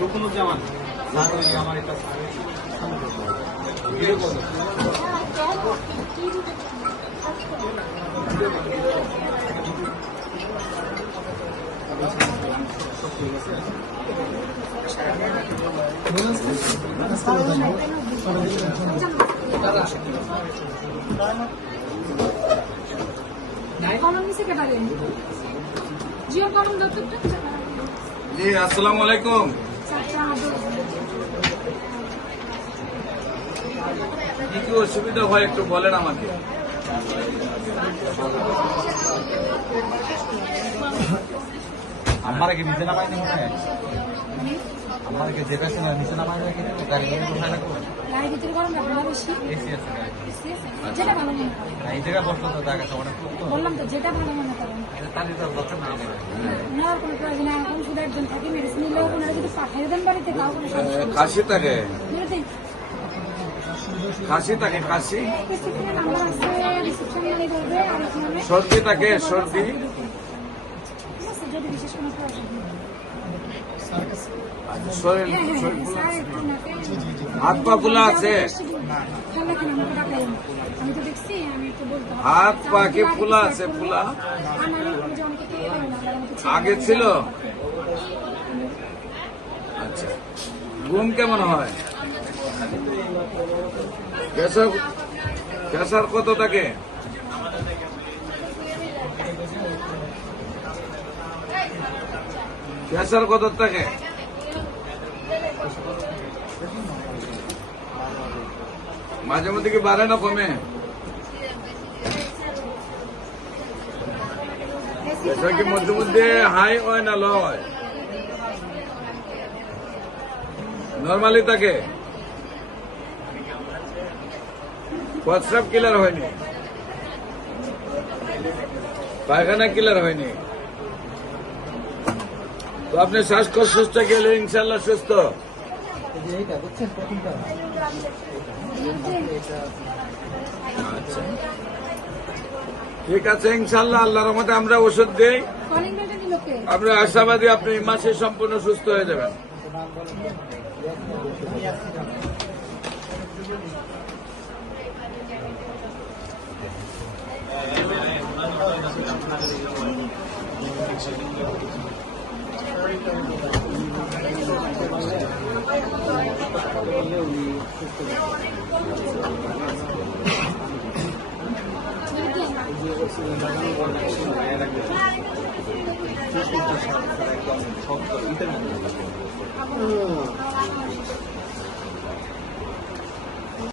রুকুনুজ্জামান আমার এটা জি আসসালামু আলাইকুম। কি কি অসুবিধা হয় একটু বলেন আমাকে। আমার কি নিচে নামাই মনে আমার কি যে পেছে না নিচে নামাই নাকি? গাড়ি গাড়ি কোথায় রাখব গাড়ির ভিতরে গরম না বেশি? এসি আছে গাড়ি বেশি আছে? যেটা ভালো মনে করেন এই জায়গায় বসল তো জায়গা অনেক খুব বললাম তো যেটা ভালো মনে করেন এটা তালি তো যাচ্ছে না আমার। কোনো প্রয়োজন নেই। এখন শুধু একজন থাকে মেডিসিন নিলেও ওনারা যদি পাঠিয়ে দেন বাড়িতে নেই। খাসি থাকে? খাসি থাকে আছে মানে এখানে সর্দি থাকে সর্দি আছে হ্যাঁ হ্যাঁ হ্যাঁ, হাত পা ফুলা আছে খেয়াল রাখেন আমাকে ডাকলেন আমি তো দেখছি আমি একটু বলতে হবে। হাত পা কি ফুলা আছে ফুলা আমার এরকম যে অনেকে টের পায় না, আমার মতো ছেলে আগে মেয়ে। ছিল আচ্ছা ঘুম কেমন হয়? প্রেসার কত থাকে? প্রেসার কত থাকে? মাঝে মধ্যে কি বাড়ে না কমে? প্রেসার কি মধ্যে মধ্যে হাই হয় না লো হয়? নর্মালি তাকে? প্রস্রাব কিলার হয়নি। পায়খানা কিলার হয়নি। তো আপনি শ্বাসকষ্ট সুস্থ গেলে ইনশাল্লাহ সুস্থ। আচ্ছা। ঠিক আছে ইনশাল্লাহ আল্লাহর রহমতে আমরা ওষুধ দিই? আমরা আশাবাদী আপনি এই মাসে সম্পূর্ণ সুস্থ হয়ে যাবেন। সব তো 음.